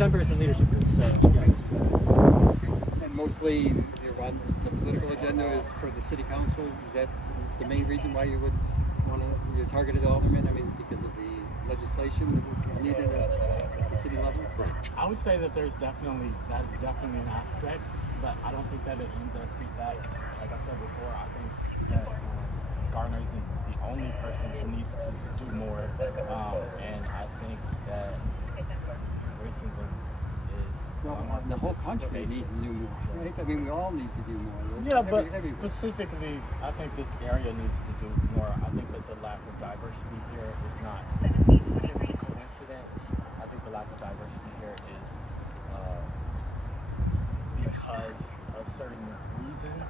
a 10-person leadership group, so yeah, this is And mostly the political agenda is for the city council. Is that the main reason why you would want to, you targeted alderman? I mean, because of the legislation that is needed at the city level? right. I would say that that's definitely an aspect, but I don't think that it ends at CPAC. Like I said before, I think that Gardiner isn't the only person who needs to do more, and I think that racism is the whole country needs to do more, right? I mean, we all need to do more. Yeah, but specifically, I think this area needs to do more. I think that the lack of diversity here is not simply coincidence. I think the lack of diversity here is because of certain reasons.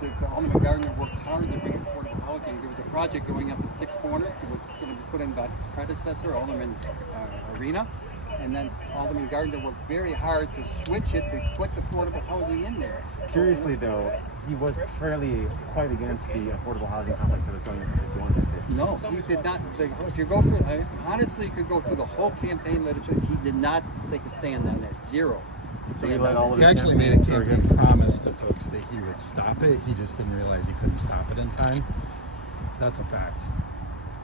The Alderman Gardiner worked hard to bring affordable housing. There was a project going up at Six Corners that was going to be put in by his predecessor, Alderman Arena. And then Alderman Gardiner worked very hard to switch it to put affordable housing in there. Curiously, though, he was quite against the affordable housing complex that was going into 150. No, he did not. If you go through, honestly, you could go through the whole campaign literature. He did not take a stand on that. Zero. So he let all of He actually made a campaign promise to folks that he would stop it. He just didn't realize he couldn't stop it in time. That's a fact.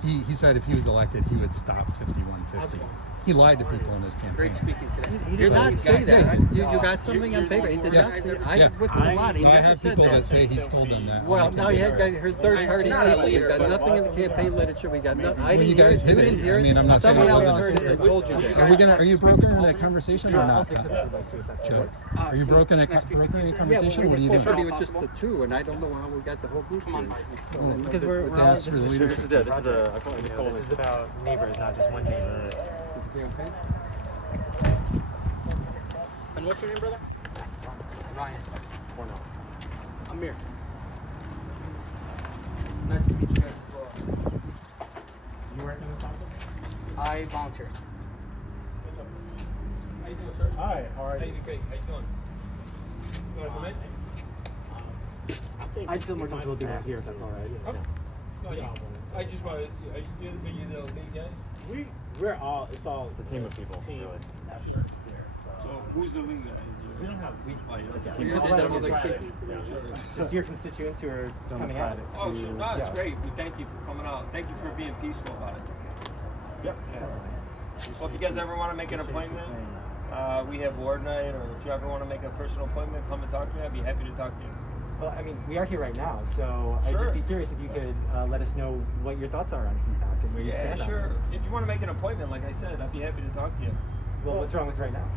He said if he was elected, he would stop 5150. He lied to people in his campaign. Great speaking today. He did not say that. You got something on paper. He did not say that. I was with him a lot. He I never have said people that that. say he's told them that. Well, now you heard third-party people. We've got nothing in the campaign literature. We got nothing. I didn't hear it. You didn't hear it. I mean, I'm not saying Someone I else wasn't heard it and told you that. Are you brokering a conversation or not? Okay. Are you brokering a conversation? What are you Supposed to be doing? with just the two, and I don't know how we got the whole group here. Because we're all, asked this for the is leadership. this is about neighbors, not just one neighbor. And what's your name, brother? Ryan. Amir. Nice to meet you guys as well. You working in something? I volunteer. How you doing, sir? Hi, how are you? Great. How you doing? You want to come in? I think I'd feel more comfortable doing it here if that's all right. Okay. No, yeah. I just want to. Are you the lead guy? We're all. It's all It's a team of people, Team really. effort here. So who's the lead guy? We don't have. Just your constituents who are coming out. Oh, sure. No, it's great. We thank you for coming out. Thank you for being peaceful about it. Yep. Well, if you guys ever want to make an appointment, we have ward night, or if you ever want to make a personal appointment, come and talk to me. I'd be happy to talk to you. Well, I mean, we are here right now, so I'd just be curious if you could let us know what your thoughts are on CPAC and where you stand on it. Yeah, sure. If you want to make an appointment, like I said, I'd be happy to talk to you. Well, what's wrong with right now?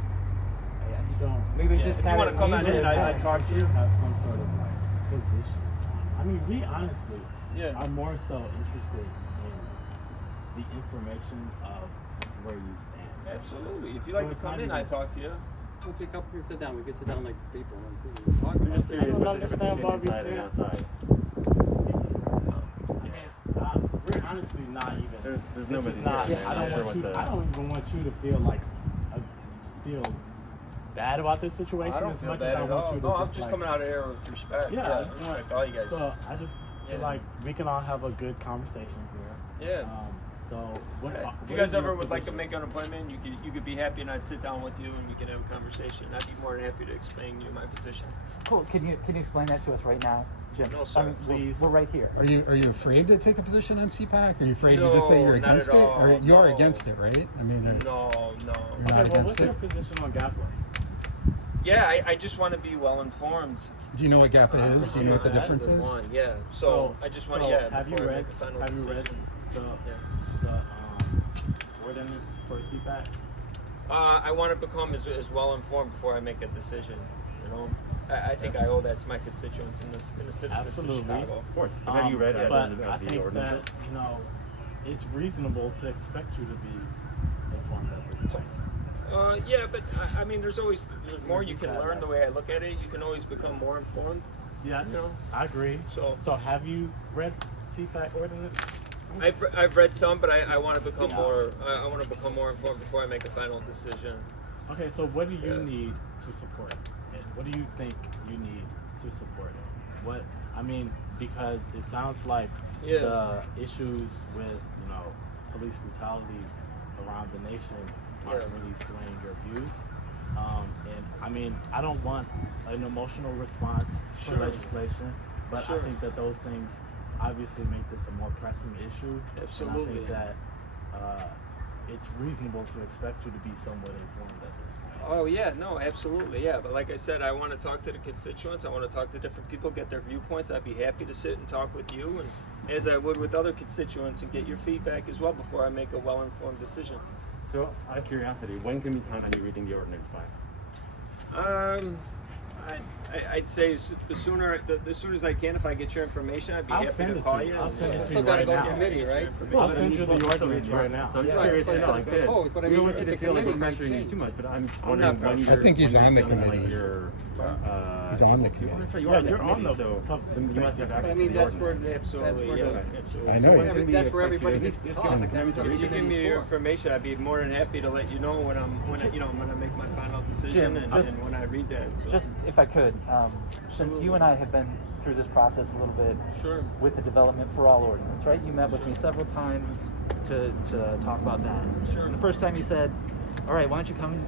You don't. Maybe Yeah, just if you have want to come on in, I'd talk to you. Have some sort of like position. I mean, we honestly Yeah. are more so interested in the information of where you stand. Absolutely. If you'd So like to it's come not in, even- I'd talk to you. We'll pick up and sit down. We can sit down like people and see what we're talking I'm just about. curious don't what the difference understand why between we inside and can't. outside. We're honestly not even. There's this nobody is not, here, man. I Not sure don't what want you. the- I don't even want you to feel like feel bad about this situation I don't as feel much bad as I at want all. you to No, I'm just just like, coming out of here with respect. Yeah, I I just respect want- all you guys. So I just feel Yeah. like we can all have a good conversation here. Yeah. So what? If what you guys is your ever would like to position? make an appointment, you could be happy, and I'd sit down with you and we can have a conversation. I'd be more than happy to explain to you my position. Cool. Can you explain that to us right now, Jim? No, sir. I mean, Please. we're right here. Are you afraid to take a position on CPAC? Are you afraid to No, just say you're not against at it? all. Or you are No. against it, right? I mean, No. you're not Okay, well, against what's your it. position on gap work? Yeah, I just want to be well informed. Do you know what GAPA is? Do you know what the difference is? One, yeah. So I just want to, have you before I read? make a final Have you read decision. the ordinance for CPAC? I want to become as well informed before I make a decision. You know, I think I owe that to my constituents and the citizens Absolutely. of Chicago. Of course. But have you read But the I think ordinances? that it's reasonable to expect you to be informed at this point. Yeah, but I mean, there's more you can learn. The way I look at it, you can always become more informed. Yeah, You know, I agree. so have you read CPAC ordinance? I've read some, but I want to become more. I want to become more informed before I make a final decision. Okay, so what do you Yeah. need to support it? And what do you think you need to support it? What I mean, because it sounds like Yeah. the issues with police brutality around the nation aren't Yeah. really swaying your views. And I mean, I don't want an emotional response Sure. to legislation, but Sure. I think that those things obviously make this a more pressing issue. And I Absolutely. think that it's reasonable to expect you to be somewhat informed at this point. Oh yeah, no, absolutely, yeah. But like I said, I want to talk to the constituents. I want to talk to different people, get their viewpoints. I'd be happy to sit and talk with you, and as I would with other constituents, and get your feedback as well before I make a well-informed decision. So, out of curiosity, when can we count on you reading the ordinance by? I'd say the sooner as I can. If I get your information, I'd be I'll happy send to it call to you. you. I'll and- send it to Still you gotta right go to now. committee, right? I'll send you the ordinance right now. So I'm just Right, curious to but know, that's like, proposed, but I we don't mean, want you at to the feel like we're committee might pressuring you change. too much, but I'm not wondering when pressuring. you're. I think he's when on the you're feeling like committee. you're, He's on the able to. committee. So Yeah, you're on the so public then you must have But access I to mean, the that's where ordinance. Absolutely, that's yeah, where absolutely. I know. When can we that's expect where you everybody to needs to just talk. give us a That's demonstration? what If you give me your before. information, I'd be more than happy to let you know when I'm gonna make my final decision, Jim, and just- when I read that. So. Just if I could, since you and I have been through this process a little bit Sure. with the development for all ordinance, right? You met with me several times to talk about that. Sure. And the first time you said, all right, why don't you come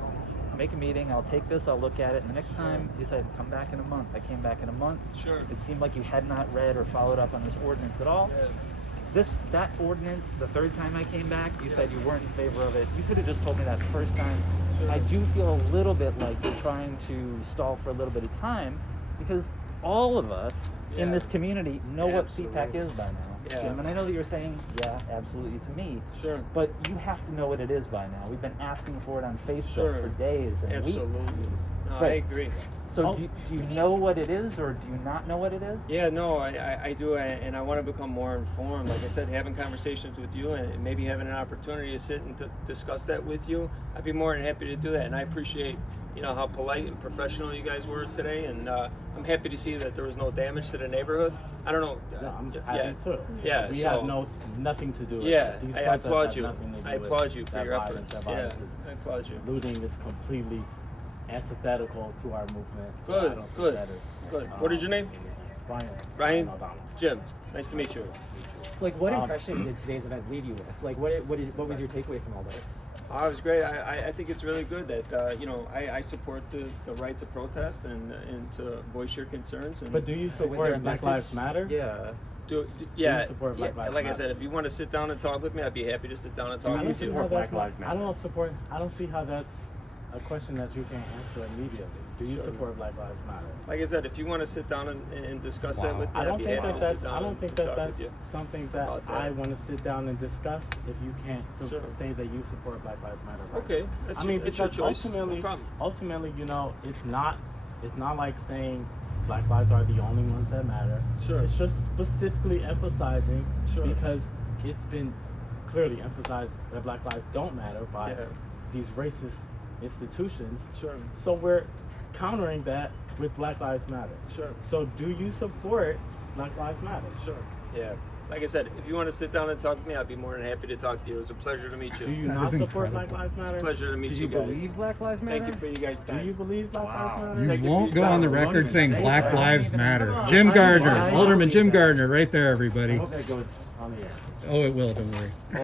make a meeting, I'll take this, I'll look at it. And the next time you said, come back in a month. I came back in a month. Sure. It seemed like you had not read or followed up on this ordinance at all. Yeah. That ordinance, the third time I came back, you said you weren't in favor of it. You could have just told me that the first time. Sure. I do feel a little bit like you're trying to stall for a little bit of time because all of us in Yeah. this community know what CPAC Absolutely. is by now. Yeah. Jim, and I know that you're saying, yeah, absolutely to me. Sure. But you have to know what it is by now. We've been asking for it on Facebook Sure. for days and weeks. Absolutely. No, I Right. agree. So do you know what it is or do you not know what it is? Yeah, no, I do, and I want to become more informed. Like I said, having conversations with you and maybe having an opportunity to sit and to discuss that with you, I'd be more than happy to do that. And I appreciate, how polite and professional you guys were today. And I'm happy to see that there was no damage to the neighborhood. I don't know. No, I'm yeah, happy too. Yeah, we so- have nothing to do with Yeah, it. These I protests applaud have you. nothing to do I with applaud you for that your violence. efforts. That Yeah, violence I applaud you. looting is completely antithetical to our movement. So Good, I don't think good, that is, good. What is your name? Brian. Ryan? O'Donnell. Jim, nice to meet you. So, like, what impression did today's event leave you with? Like, what was your takeaway from all this? Oh, it was great. I think it's really good that I support the right to protest and to voice your concerns. And But do you was there a support Black message? Lives Matter? Yeah. yeah, support Black Lives like I Matter? said, if you want to sit down and talk with me, I'd be happy to sit down and I talk don't with see you. how support that's Black Lives not, Matter. I don't see how that's a question that you can answer immediately. Do you Sure. support Black Lives Matter? Like I said, if you want to sit down and discuss that with me, I I'd don't be think happy that to sit that's down I don't and think that talk that's with you. something that about that. I want to sit down and discuss if you can't Sure. say that you support Black Lives Matter. Right? Okay, that's I mean, that's your because choice. No problem. ultimately, it's not like saying Black lives are the only ones that matter. Sure. It's just specifically emphasizing Sure. because it's been clearly emphasized that Black lives don't matter by Yeah. these racist institutions. Sure. So we're countering that with Black Lives Matter. Sure. So do you support Black Lives Matter? Sure. Yeah. Like I said, if you want to sit down and talk with me, I'd be more than happy to talk to you. It was a pleasure to meet you. Do you That not is support incredible. Black Lives Matter? Pleasure to meet Did you you guys. believe Black Lives Matter? Thank you for you guys' Do time. you believe Black Lives Matter? You Thank you for won't your go on time. the Don't record even saying say Black that. Lives Matter. No, Jim I Gardiner, don't Alderman Jim believe that. Gardiner, right there, I everybody. hope that goes on the air. Oh, it will. Don't worry.